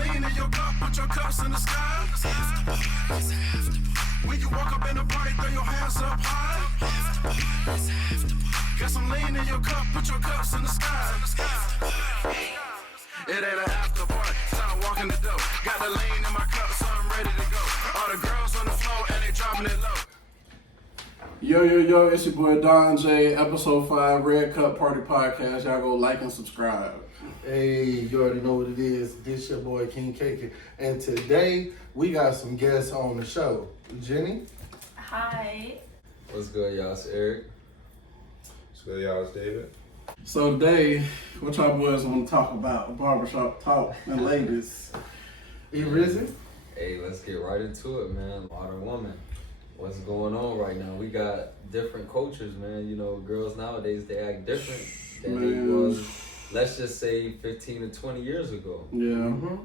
lean in your cup, put your cups in the sky. When you walk up in the party, throw your hands up high. Got some lean in your cup, put your cups in the sky. It ain't a after party, start walking the door. Got the lean in my cup, so I'm ready to go. All the girls on the floor and they dropping it low. Yo, it's your boy Don J, episode 5, Red Cup Party Podcast. Y'all go like and subscribe. Hey, you already know what it is. This your boy King Cake. And today, we got some guests on the show. Jenny? Hi. What's good, y'all? It's Eric. What's good, y'all? It's David. So today, what y'all boys want to talk about? Barbershop talk and ladies. You risen? Hey, let's get right into it, man. Modern woman. What's going on right now? We got different cultures, man. You know, girls nowadays, they act different than they was, let's just say, 15 to 20 years ago. Yeah. Mm-hmm.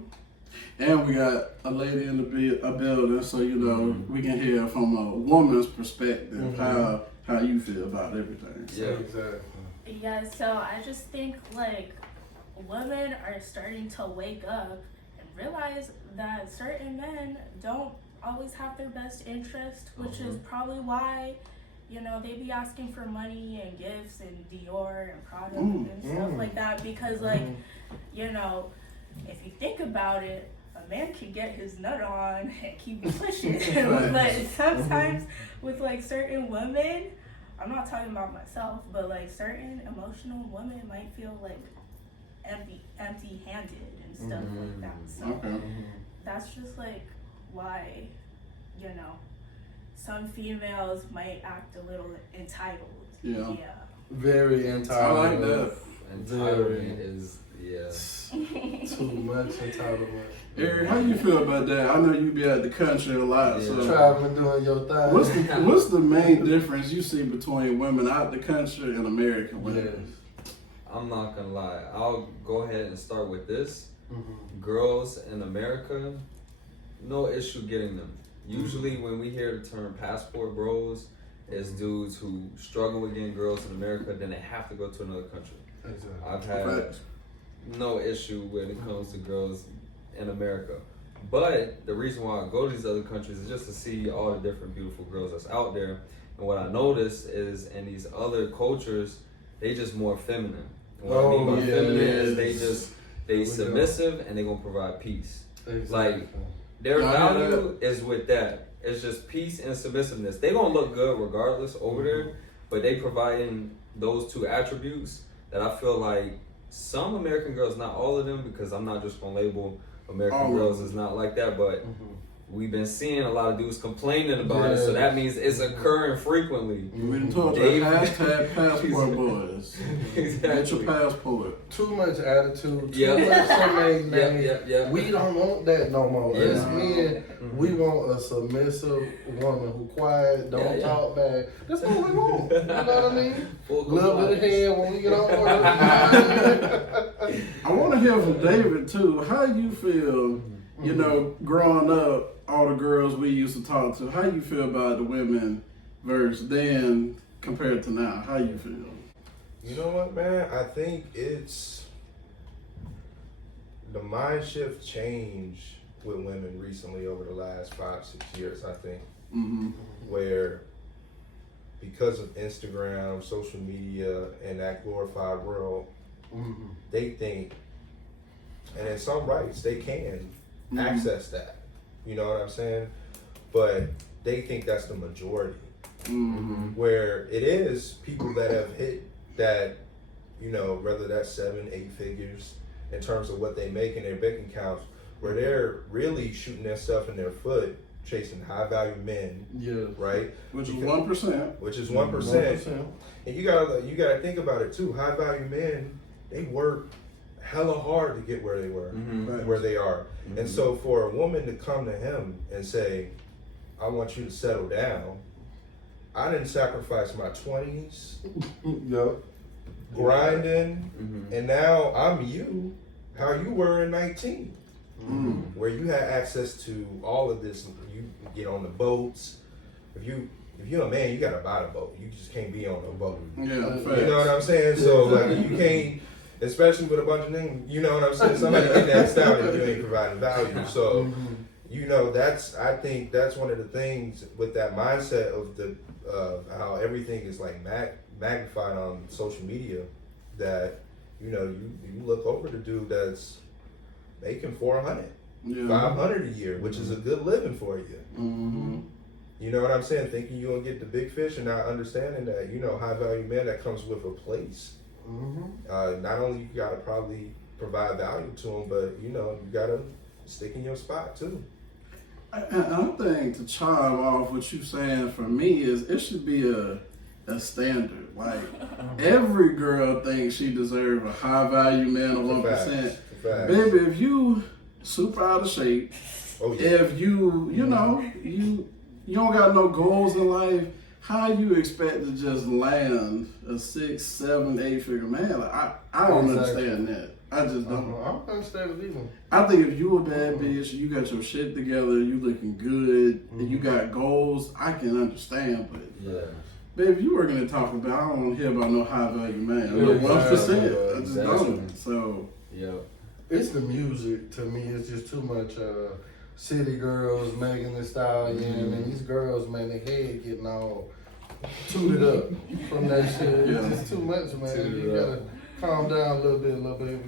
And we got a lady in the building, so, you know, we can hear from a woman's perspective how you feel about everything. Yeah, exactly. Yeah, so I just think like women are starting to wake up and realize that certain men don't always have their best interest, which is probably why, you know, they be asking for money and gifts and Dior and Prada and stuff like that, because like, you know, if you think about it, a man can get his nut on and keep pushing. But sometimes with like certain women, I'm not talking about myself, but like certain emotional women might feel like empty-handed and stuff like that. So that's just like why, you know, some females might act a little entitled. Yeah. Very I entitled. like that. Entitlement is, Too much entitlement. Eric, how you feel about that? I know you be at the country a lot, so Traveling, doing your thing. what's the main difference you see between women out the country and American women? I'm not gonna lie. I'll go ahead and start with this. Girls in America, no issue getting them. Usually when we hear the term passport bros, it's dudes who struggle with getting girls in America, then they have to go to another country. Exactly. I've had no issue when it comes to girls in America. But the reason why I go to these other countries is just to see all the different beautiful girls that's out there. And what I notice is in these other cultures, they just more feminine. And what I mean by feminine is they submissive and they gonna provide peace. Exactly. Like their value is with that. It's just peace and submissiveness. They gonna look good regardless over there, but they providing those two attributes that I feel like some American girls, not all of them, because I'm not just gonna label American girls as not like that, but we've been seeing a lot of dudes complaining about it, so that means it's occurring frequently. We done told you, hashtag passport boys. Exactly. Get your passport. Too much attitude, too much something. We don't want that no more. As men, we want a submissive woman who quiet, don't talk back. That's what we want. You know what I mean? Little bit of hand when we get on work. I want to hear from David too. How you feel, you know, growing up, all the girls we used to talk to, how you feel about the women versus then compared to now? How you feel? You know what, man? I think it's the mind shift change with women recently over the last 5-6 years, I think. Where because of Instagram, social media, and that glorified world, they think, and in some rights, they can access that. You know what I'm saying? But they think that's the majority. Where it is people that have hit that, you know, whether that's 7-8 figures in terms of what they make in their bank accounts, where they're really shooting their stuff in their foot, chasing high value men. Right? Which is 1%. Which is 1%. And you gotta think about it too. High value men, they work hella hard to get where they were, where they are. And so for a woman to come to him and say, I want you to settle down, I didn't sacrifice my 20s, grinding, and now I'm you, how you were in 19, where you had access to all of this. You get on the boats. If you're a man, you gotta buy the boat. You just can't be on no boat. You know what I'm saying? So like you can't. especially with a bunch of niggas. You know what I'm saying? Somebody get that down and you ain't providing value. So, you know, I think that's one of the things with that mindset of the how everything is like magnified on social media, that, you know, you look over the dude that's making 400, 500 a year, which is a good living for you. Mm-hmm. You know what I'm saying? Thinking you're gonna get the big fish and not understanding that, you know, high value man, that comes with a place. Not only you gotta probably provide value to them, but, you know, you gotta stick in your spot too. And I think to chime off what you're saying, for me, is it should be a standard. Like, every girl thinks she deserves a high value man of 1%. Baby, if you super out of shape, if you know, you don't got no goals in life, how you expect to just land a 6, 7, 8 figure man? Like, I don't understand that. I just don't. I don't understand it either. I think if you a bad bitch, you got your shit together, you looking good, and you got goals, I can understand. But babe, if you working at Taco Bell, I don't want to hear about no high value man. No 1%. I just don't. So it's the music to me. It's just too much. City girls, Megan Thee Stallion, and these girls, man, their head getting all tooted up from that shit. It's just too much, man. You gotta calm down a little bit,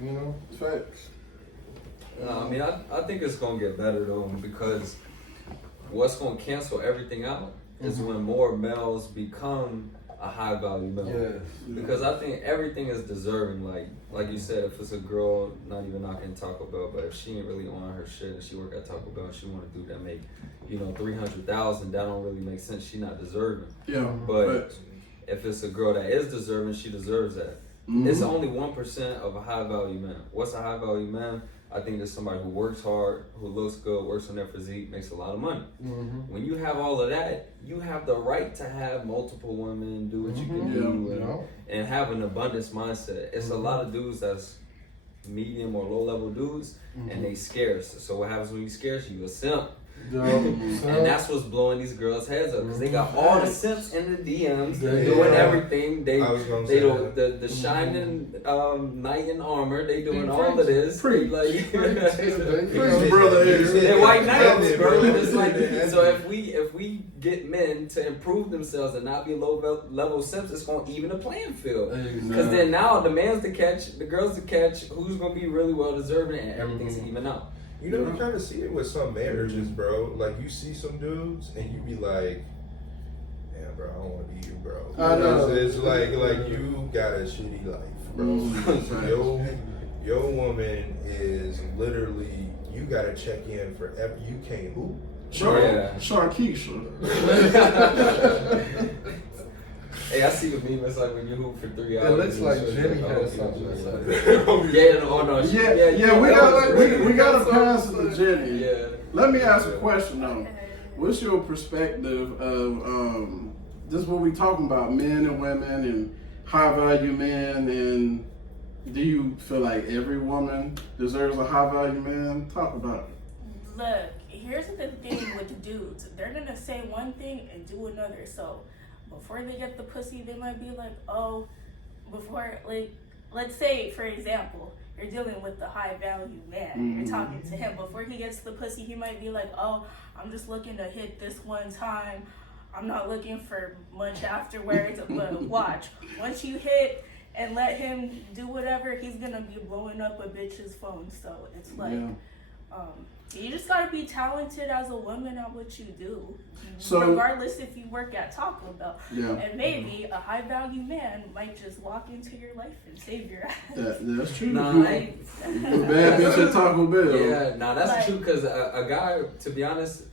you know? Facts. No, I mean, I think it's gonna get better though, because what's gonna cancel everything out is when more males become a high value male. Yes. Because I think everything is deserving. Like you said, if it's a girl, not even knocking Taco Bell, but if she ain't really on her shit and she work at Taco Bell and she want to do that, make, you know, 300,000, that don't really make sense. She not deserving. yeah, But if it's a girl that is deserving, she deserves that. It's only 1% of a high value man. What's a high value man? I think there's somebody who works hard, who looks good, works on their physique, makes a lot of money. When you have all of that, you have the right to have multiple women, do what you can do, and have an abundance mindset. It's a lot of dudes that's medium or low level dudes, and they scarce. So what happens when you scarce? You a simp. And that's what's blowing these girls' heads up, because they got all the simps in the DMs, doing everything. They do the shining knight in armor. They doing all of this. Like brother, they're white knights, bro. It's like, so if we get men to improve themselves and not be low level simps, it's gonna even the playing field. Because then now the man's to catch, the girls to catch, who's gonna be really well deserving, and everything's even out. You know, you kind of see it with some marriages, bro. Like, you see some dudes, and you be like, "Man, bro, I don't want to be you, bro." I know. It's like you got a shitty life, bro. Your woman is literally, you got to check in for every, you can't hoop. Sharkeisha. Hey, I see the meme. It's like when you hoop for 3 hours. It looks like Jenny has something to say. We gotta pass it to Jenny. Yeah. Let me ask a question though. What's your perspective of just what we talking about, men and women and high value men, and do you feel like every woman deserves a high value man? Talk about it. Look, here's the thing with the dudes. They're gonna say one thing and do another. So before they get the pussy, they might be like, oh, before, like, let's say, for example, you're dealing with the high value man. You're talking to him. Before he gets the pussy, he might be like, oh, I'm just looking to hit this one time. I'm not looking for much afterwards. But watch, once you hit and let him do whatever, he's gonna be blowing up a bitch's phone. So it's like, you just gotta be talented as a woman at what you do. So, regardless if you work at Taco Bell. And maybe a high value man might just walk into your life and save your ass. That's true. Nah, a bad bitch at Taco Bell. Yeah, that's true, because a guy, to be honest,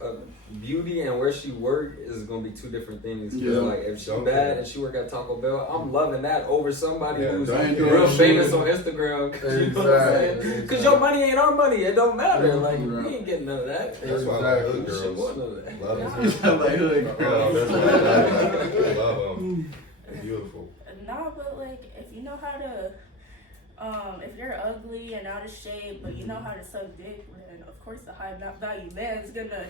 beauty and where she work is gonna be two different things. Like, if she bad and she work at Taco Bell, I'm loving that over somebody who's real famous on Instagram. You know what I'm saying? Because your money ain't our money. It don't matter. Like, we ain't getting none of that. That's why I like hood girls. Want none of that. Like hood girls. Love them. Beautiful. Nah, but like, if you know how to if you're ugly and out of shape, but you know how to suck dick, then of course the high value man's gonna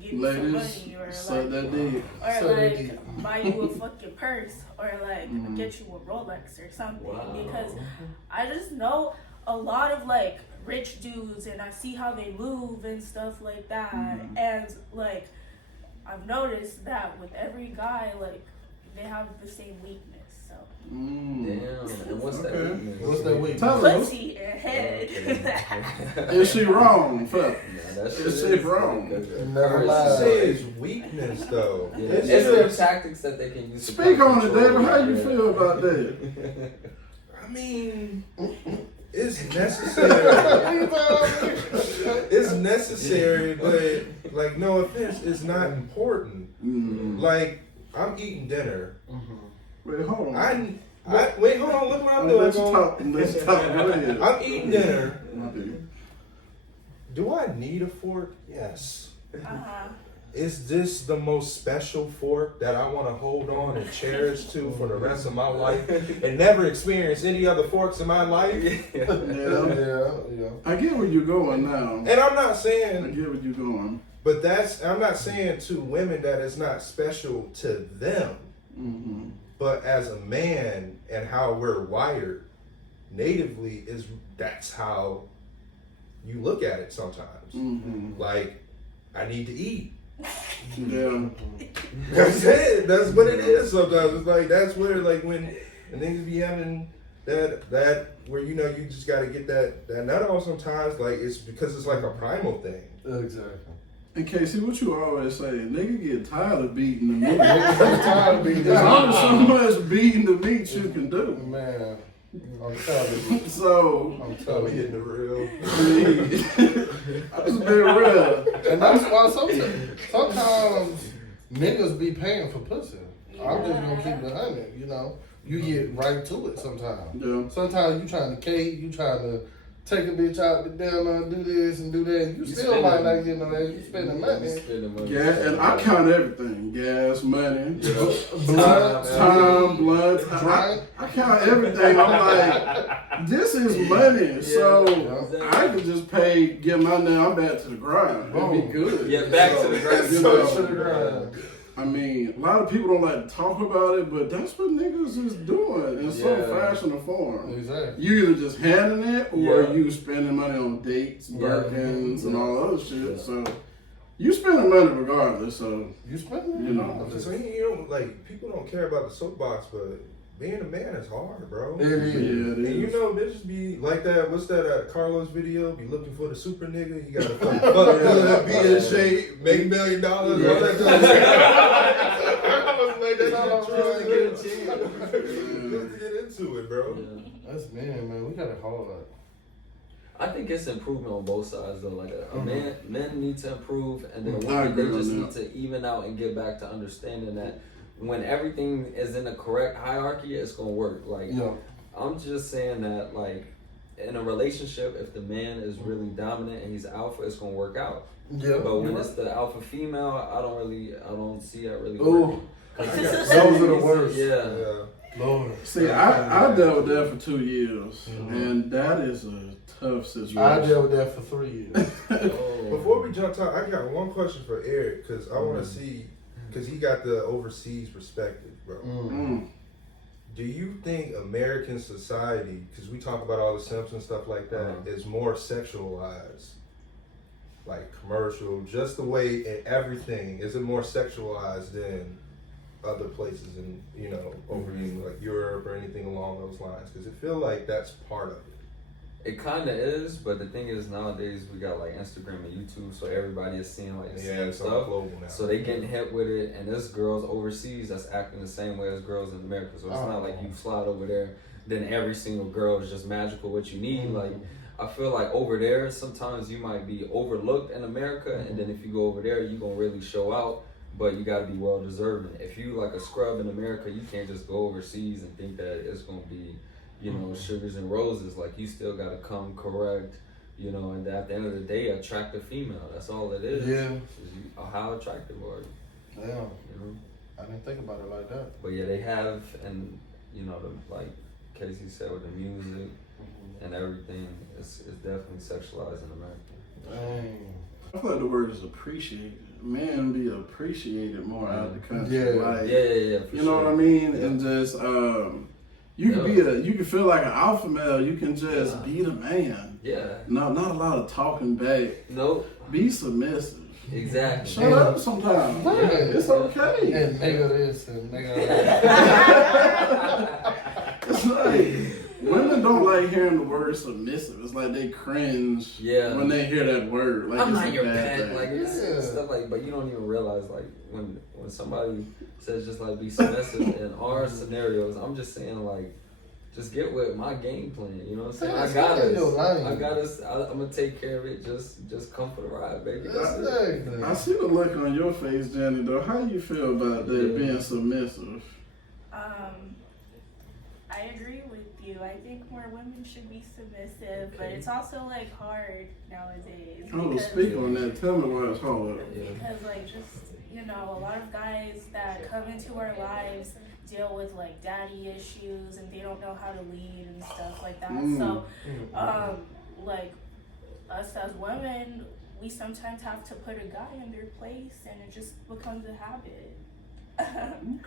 give you some money or suck that dick. or like buy you a fucking purse or like get you a Rolex or something. Wow. Because I just know a lot of like rich dudes and I see how they move and stuff like that, and like I've noticed that with every guy, like they have the same weakness. So Damn. And what's that weakness? What's that weakness? Tell us. pussy and head. Is she wrong? Fuck. Nah, that shit Is she is wrong? Never I lied. say it's weakness though. Yeah, It's it's their just- tactics that they can use. to Speak on it, control David. How you yeah. feel about that? I mean, it's necessary. It's necessary, but like, no offense, it's not important. Like, I'm eating dinner. Wait, hold on. Wait, hold on. Look what I'm doing. Let's talk. Let's talk. Go ahead. I'm eating dinner. Okay. Do I need a fork? Yes. Uh-huh. Is this the most special fork that I want to hold on and cherish to for the rest of my life and never experience any other forks in my life? Yeah. Yeah. I get where you're going now. And I'm not I saying, get where you're going. but I'm not saying to women that it's not special to them. But as a man and how we're wired natively that's how you look at it sometimes. Like, I need to eat. Yeah. That's it. That's what it is sometimes. It's like, that's where, like, when niggas be having that where, you know, you just gotta get that nut off sometimes, like, it's because it's like a primal thing. Exactly. And Casey, what you always say, nigga get tired of beating the meat. Tired of being There's only so much beating the meat you can do. Man, I'm telling you. So, I'm We telling hitting you. the real. I mean, I'm just being real. And that's why sometimes niggas be paying for pussy. I'm just gonna keep it 100, you know. You get right to it sometimes. Yeah. Sometimes you trying to cake, you trying to take a bitch out to dinner, do this and do that. You still might not get no ass. You spending money. Yeah, and I count everything. Gas, money, Blood, time, blood. Drink. I count everything. I'm like, this is money. So I could just pay, get my now, I'm back to the grind. It'd be good. Yeah, back to the grind. You So know, to the grind. I mean, a lot of people don't like to talk about it, but that's what niggas is doing in some fashion or form. Exactly. You either just handing it or Yeah. you spending money on dates, Birkins, and all other shit. Yeah. So you spending money regardless. So You spending? You know. So, you know, like, people don't care about the soapbox, but being a man is hard, bro. It is. yeah, it And you is. know, bitches be like that. What's that Carlos video? Be looking for the super nigga. You gotta fuck good, be in shape, make $1 million. All that kind of shit. I was like, that's all I'm trying to get just to get into it, bro. That's man. We got it hard. I think it's improvement on both sides though. Like men need to improve, and then I women agree they just on need to even out and get back to understanding that when everything is in the correct hierarchy, it's gonna work. Like I'm just saying that, like, in a relationship, if the man is really dominant and he's alpha, it's gonna work out. Yeah. But when it's the alpha female, I don't see that really Ooh. working. Those are the worst. Yeah. Yeah. Lord. See, I dealt with that for 2 years, and that is a tough situation. I dealt with that for 3 years. Before we jump out, I got one question for Eric because I want to see, because he got the overseas perspective, bro. Do you think American society, because we talk about all the simps and stuff like that, is more sexualized? Like commercial, just the way and everything, is it more sexualized than other places in, you know, over in like Europe or anything along those lines? Because it feel like that's part of it. It kind of is, but the thing is nowadays we got like Instagram and YouTube, so everybody is seeing like the same it's all stuff. global now. So they getting hit with it, and there's girls overseas that's acting the same way as girls in America. So it's not like you slide over there, then every single girl is just magical what you need. Like I feel like over there sometimes you might be overlooked in America, and then if you go over there, you gonna really show out. But you gotta be well deserving. If you like a scrub in America, you can't just go overseas and think that it's gonna be, you know, sugars and roses. Like you still gotta come correct, you know, and at the end of the day, attract a female. That's all it is. Yeah. How attractive are you? Damn. You know? I didn't think about it like that. But yeah, they have, and you know, the, like Casey said with the music, and everything is definitely sexualized in America. Dang. I feel like the word is appreciated. Men be appreciated more out of the country. Yeah. Like, Yeah, for you sure. know what I mean? Yeah. And just you can you can feel like an alpha male. You can just be the man. Yeah. Not a lot of talking back. Nope. Be submissive. Exactly. Shut up sometimes. Yeah. It's okay. And nigga this and nigga that. It's like women don't like hearing the word submissive. It's like they cringe when they hear that word. Like I'm it's not a your bad pet. thing. Like it's stuff like, but you don't even realize like when somebody says just like be submissive in our scenarios. I'm just saying like. Just get with my game plan, you know what I'm saying? I got us. I'm gonna take care of it. Just come for the ride, baby. I see the look on your face, Jenny. Though, how you feel about that being submissive? I agree with you. I think more women should be submissive, but it's also like hard nowadays. Oh, speak on that. Tell me why it's hard. Because like just a lot of guys that come into our lives deal with like daddy issues and they don't know how to lead and stuff like that. So like us as women, we sometimes have to put a guy in their place and it just becomes a habit. You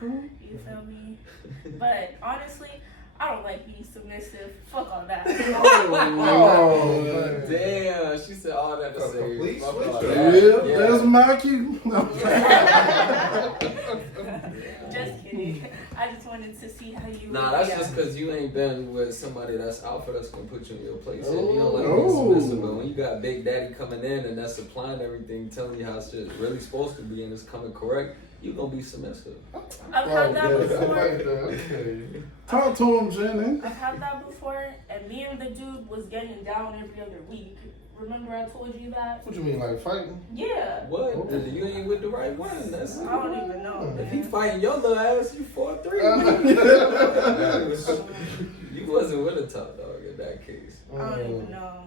feel me? But honestly, I don't like being submissive. Fuck all that. Oh, damn. She said all that to say. Complete Fuck switch all up. that. Yeah, that's my cue. Just kidding. I just wanted to see how you. Nah, that's just because you ain't been with somebody that's alpha that's gonna put you in your place. And you don't like being submissive, but when you got Big Daddy coming in and that's supplying everything, telling you how shit's really supposed to be and it's coming correct, you gonna be submissive. I've had that before. Okay. Talk to him, Jenny. I've had that before, and me and the dude was getting down every other week. Remember I told you that? What you mean, like fighting? Yeah. What? You ain't with the right one. That's I don't even know. if he fighting your little ass, you 4'3". You wasn't with a top dog in that case. I don't even know.